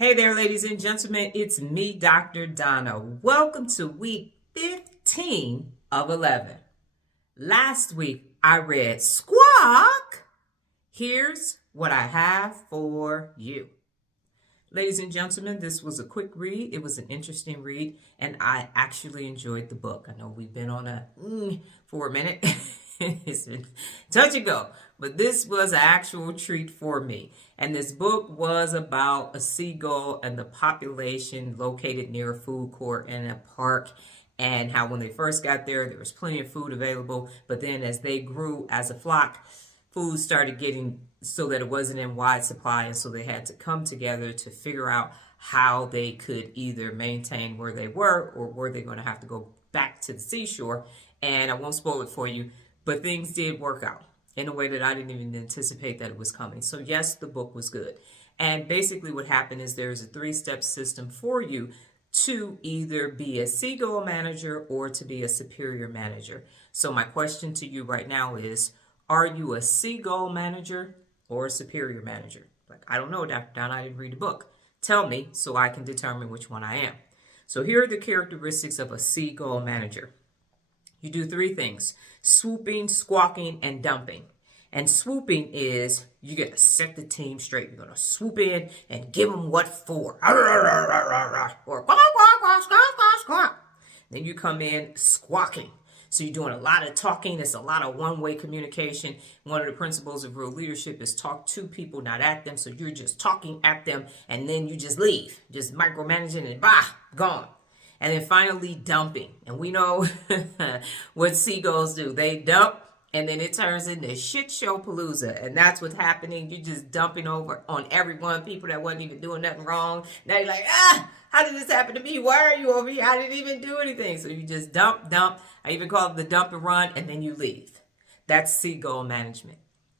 Hey there, ladies and gentlemen. It's me, Dr. Donna. Welcome to week 15 of 11. Last week, I read Squawk. Here's what I have for you. Ladies and gentlemen, this was a quick read. It was an interesting read, and I actually enjoyed the book. I know we've been on a for a minute. It's been touch and go, but this was an actual treat for me. And this book was about a seagull and the population located near a food court and a park, and how when they first got there was plenty of food available, but then as they grew as a flock, food started getting so that it wasn't in wide supply, and so they had to come together to figure out how they could either maintain where they were or were they going to have to go back to the seashore. And I won't spoil it for you, but things did work out in a way that I didn't even anticipate that it was coming. So yes, the book was good. And basically what happened is there's a 3-step system for you to either be a seagull manager or to be a superior manager. So my question to you right now is, are you a seagull manager or a superior manager? Like, I don't know, Dr. Don, I didn't read the book. Tell me so I can determine which one I am. So here are the characteristics of a seagull manager. You do 3 things: swooping, squawking, and dumping. And swooping is you get to set the team straight. You're going to swoop in and give them what for. Or then you come in squawking. So you're doing a lot of talking. It's a lot of one-way communication. One of the principles of real leadership is talk to people, not at them. So you're just talking at them, and then you just leave. Just micromanaging and gone. And then finally, dumping. And we know what seagulls do. They dump, and then it turns into shit show palooza. And that's what's happening. You're just dumping over on everyone, people that wasn't even doing nothing wrong. Now you're like, how did this happen to me? Why are you over here? I didn't even do anything. So you just dump. I even call it the dump and run, and then you leave. That's seagull management.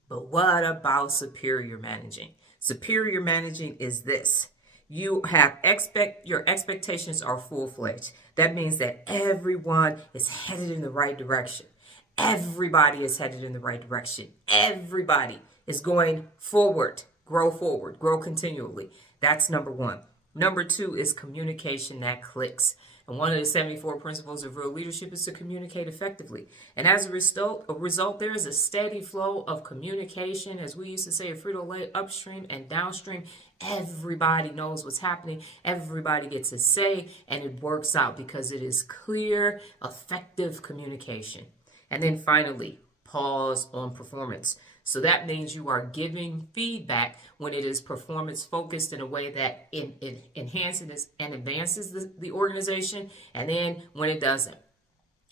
But what about superior managing? Superior managing is this. You have your expectations are full-fledged. That means that everyone is headed in the right direction. Everybody is headed in the right direction. Everybody is going forward, grow continually. That's number 1. Number 2 is communication that clicks. And one of the 74 principles of real leadership is to communicate effectively. And as a result, there is a steady flow of communication. As we used to say at Frito-Lay, upstream and downstream. Everybody knows what's happening. Everybody gets a say, and it works out because it is clear, effective communication. And then finally, pause on performance. So that means you are giving feedback when it is performance focused in a way that it enhances and advances the organization, and then when it doesn't.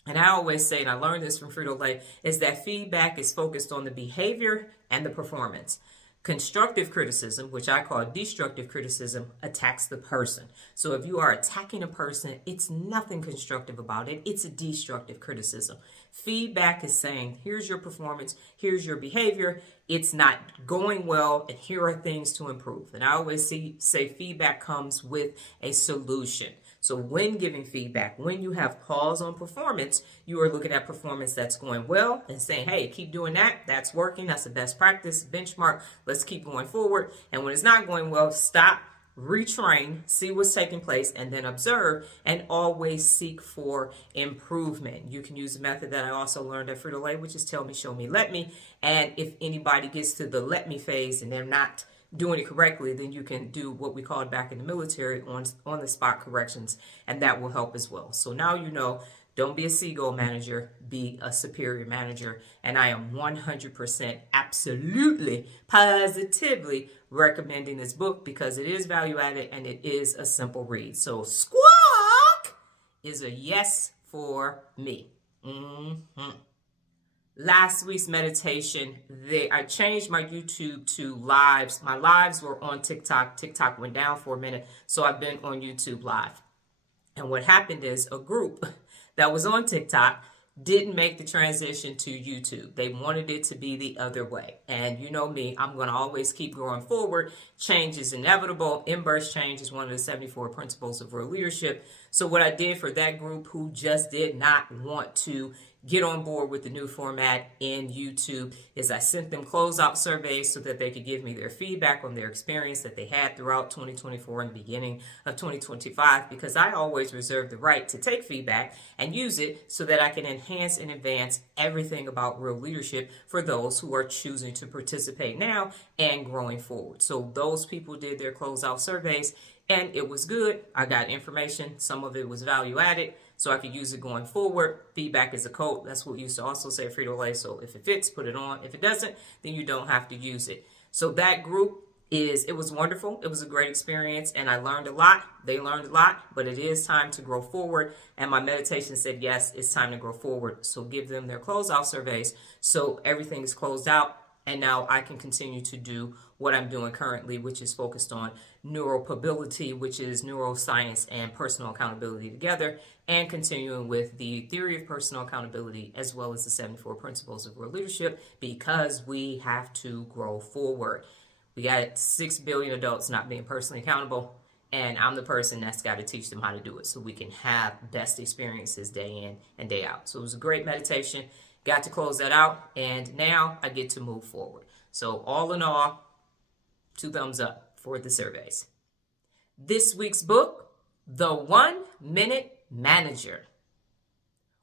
And I always say, and I learned this from Frito-Lay, is that feedback is focused on the behavior and the performance. Constructive criticism, which I call destructive criticism, attacks the person. So if you are attacking a person, it's nothing constructive about it. It's a destructive criticism. Feedback is saying, here's your performance, here's your behavior, it's not going well, and here are things to improve. And I always say feedback comes with a solution. So when giving feedback, when you have pause on performance, you are looking at performance that's going well and saying, hey, keep doing that. That's working. That's the best practice, benchmark. Let's keep going forward. And when it's not going well, stop, retrain, see what's taking place, and then observe, and always seek for improvement. You can use a method that I also learned at Frito-Lay, which is tell me, show me, let me. And if anybody gets to the let me phase and they're not doing it correctly, then you can do what we called back in the military on the spot corrections, and that will help as well. So now you know, don't be a seagull manager, be a superior manager. And I am 100% absolutely positively recommending this book because it is value added and it is a simple read. So Squawk is a yes for me. Last week's meditation, I changed my YouTube to lives. My lives were on TikTok. TikTok went down for a minute, so I've been on YouTube Live. And what happened is a group that was on TikTok didn't make the transition to YouTube. They wanted it to be the other way. And you know me, I'm going to always keep going forward. Change is inevitable. Inverse change is one of the 74 principles of real leadership. So what I did for that group who just did not want to get on board with the new format in YouTube is I sent them closeout surveys so that they could give me their feedback on their experience that they had throughout 2024 and the beginning of 2025, because I always reserve the right to take feedback and use it so that I can enhance and advance everything about real leadership for those who are choosing to participate now and growing forward. So those people did their closeout surveys and it was good. I got information. Some of it was value added, so I could use it going forward. Feedback is a code. That's what we used to also say at Frito-Lay. So if it fits, put it on. If it doesn't, then you don't have to use it. So that group it was wonderful. It was a great experience and I learned a lot. They learned a lot, but it is time to grow forward. And my meditation said, yes, it's time to grow forward. So give them their closeout surveys so everything is closed out. And now I can continue to do what I'm doing currently, which is focused on neuropability, which is neuroscience and personal accountability together, and continuing with the theory of personal accountability as well as the 74 principles of real leadership, because we have to grow forward. We got 6 billion adults not being personally accountable, and I'm the person that's got to teach them how to do it so we can have best experiences day in and day out. So it was a great meditation. Got to close that out, and now I get to move forward. So all in all, 2 thumbs up for the surveys. This week's book, The 1 Minute Manager.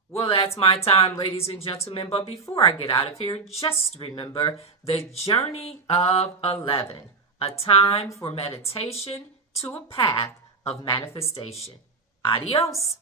Well, that's my time, ladies and gentlemen. But before I get out of here, just remember the journey of 11, a time for meditation to a path of manifestation. Adios.